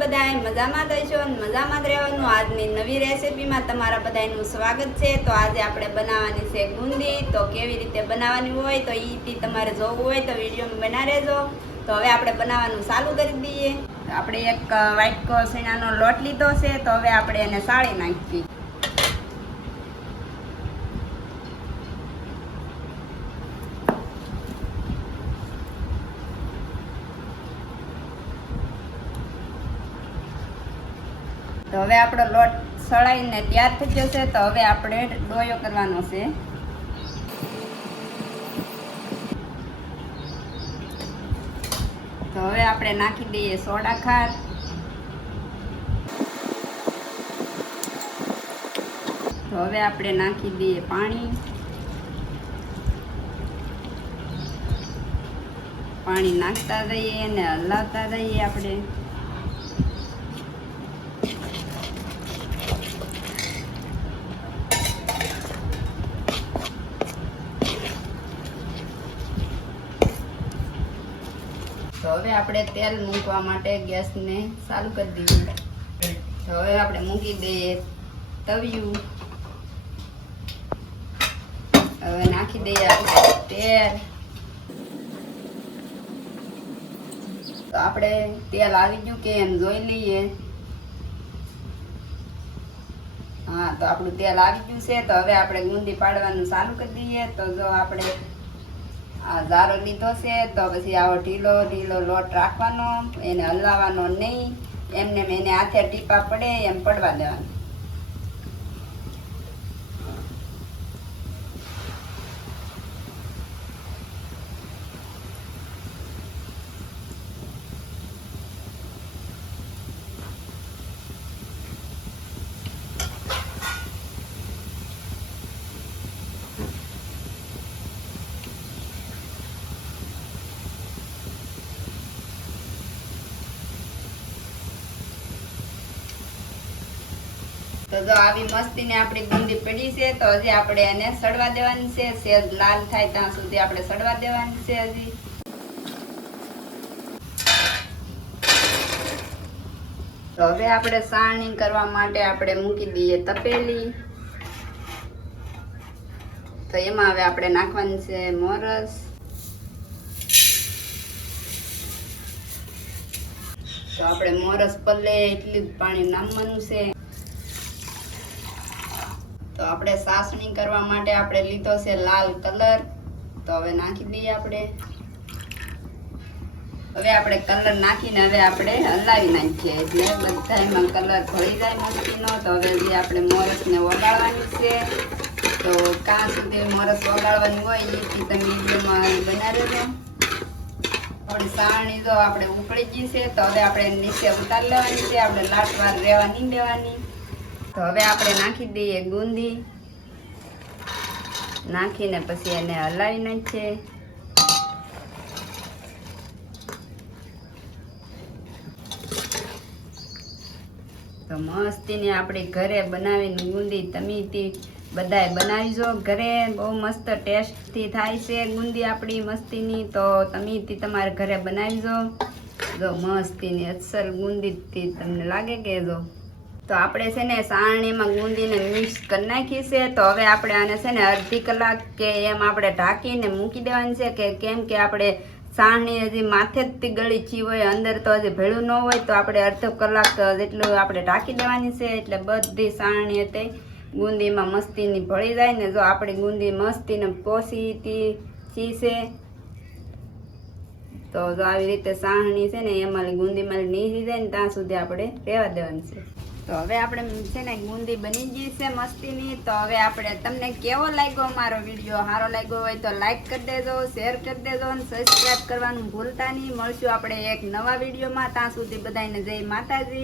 બધાય મજામાં જ હશો અને મજામાં જ રહેવાનું। આજની નવી રેસીપીમાં તમારા બધાનું સ્વાગત છે। તો આજે આપણે બનાવવાની છે ગુંદી। તો કેવી રીતે બનાવવાની હોય તો ઈ તમારે જોવું હોય તો વિડીયોમાં બના રહેજો। તો હવે આપણે બનાવવાનું ચાલુ કરી દઈએ। આપણે એક વ્હાઈટ ચણાનો લોટ લીધો છે, તો હવે આપણે એને સાળી નાખીએ। તો હવે આપણો લોટ સળાઈને તૈયાર થઈ ગયો છે। તો હવે આપણે ડોયો કરવાનો છે। તો હવે આપણે નાખી દઈએ સોડા ખાર। તો હવે આપણે નાખી દઈએ પાણી। પાણી નાખતા જઈએ અને હલાવતા જઈએ આપણે। તો હવે આપણે તેલ મૂકવા માટે ગેસને ચાલુ કરી દઈએ। તો હવે આપણે મૂકી દઈએ તવિયું। હવે નાખી દઈએ આપણે તેલ। તો આપણે તેલ આવી ગયું કે એમ જોઈ લઈએ। હા, તો આપણું તેલ આવી ગયું છે। તો હવે આપણે ગુંદી પાડવાનું ચાલુ કરી દઈએ। તો જો આપણે આ જારો લીધો છે, તો પછી આવો ઢીલો લોટ રાખવાનો, એને હલાવવાનો નહીં, એમને એને હાથે ટીપા પડે એમ પડવા દેવાનું। તો જો આવી મસ્તીને આપણી ગુંદી પડી છે। તો હજી આપણે એને સડવા દેવાની છે। સેજ લાલ થાય ત્યાં સુધી આપણે સડવા દેવાની છે હજી। તો હવે આપણે સાણી કરવા માટે આપણે મૂકી દઈએ તપેલી। તો એમાં હવે આપણે નાખવાની છે મોરસ। તો આપણે મોરસ પલ્લે એટલું જ પાણી નાખવાનું છે। તો આપણે સાસણી કરવા માટે આપણે લીધો છે લાલ કલર। તો હવે નાખી દઈએ આપણે। હવે આપણે કલર નાખીને હવે આપણે હલાવી નાખીએ, એટલે બધા એમાં કલર ભળી જાય મસ્તીનો। તો હવે જે આપણે મોરસને ઓગાળવાની છે। તો કાં સુધી મોરસ ઓગાળવાની હોય એથી તમે વિડીયોમાં બના રહેજો। આપણી સાણી જો આપણે ઉકળી ગઈ છે। તો હવે આપણે નીચે ઉતારી લેવાની છે, આપણે લાટવાર રહેવા નહીં દેવાની। તો હવે આપણે નાખી દઈએ ગુંદી, નાખીને પછી એને હલાવી નાખીએ। તો મસ્તીની આપણી ઘરે બનાવીને ગુંદી તમે બધાએ બનાવીજો ઘરે। બહુ મસ્ત ટેસ્ટથી થાય છે ગુંદી આપણી મસ્તીની। તો તમે તમારે ઘરે બનાવીજો। જો મસ્તીની અસલ ગુંદીથી તમને લાગે કે જો। તો આપણે છે ને સાણીમાં ગુંદીને મિક્સ કરી નાખી છે। તો હવે આપણે આને છે ને અડધી કલાક કે એમ આપણે ઢાંકીને મૂકી દેવાની છે, કે કેમ કે આપણે સાણી હજી માથેથી ગળીચી હોય, અંદર તો હજી ભેળું ન હોય। તો આપણે અડધો કલાક જેટલું આપણે ઢાંકી દેવાની છે, એટલે બધી સાણી હતી ગુંદીમાં મસ્તીની ભળી જાય ને। જો આપણી ગુંદી મસ્તીને પોસીથી છે। તો જો આવી રીતે સાહણી છે ને એમાં ગુંદીમાં નીકળી જાય ને ત્યાં સુધી આપણે રહેવા દેવાની છે। તો હવે આપણે છે ને ગુંદી બની ગઈ છે મસ્તીની। તો હવે આપણે તમને કેવો લાગ્યો મારો વિડીયો? સારો લાગ્યો હોય તો લાઈક કરી દેજો, શેર કરી દેજો અને સબસ્ક્રાઈબ કરવાનું ભૂલતા નહીં। મળશું આપણે એક નવા વિડીયોમાં। ત્યાં સુધી બધાને જય માતાજી।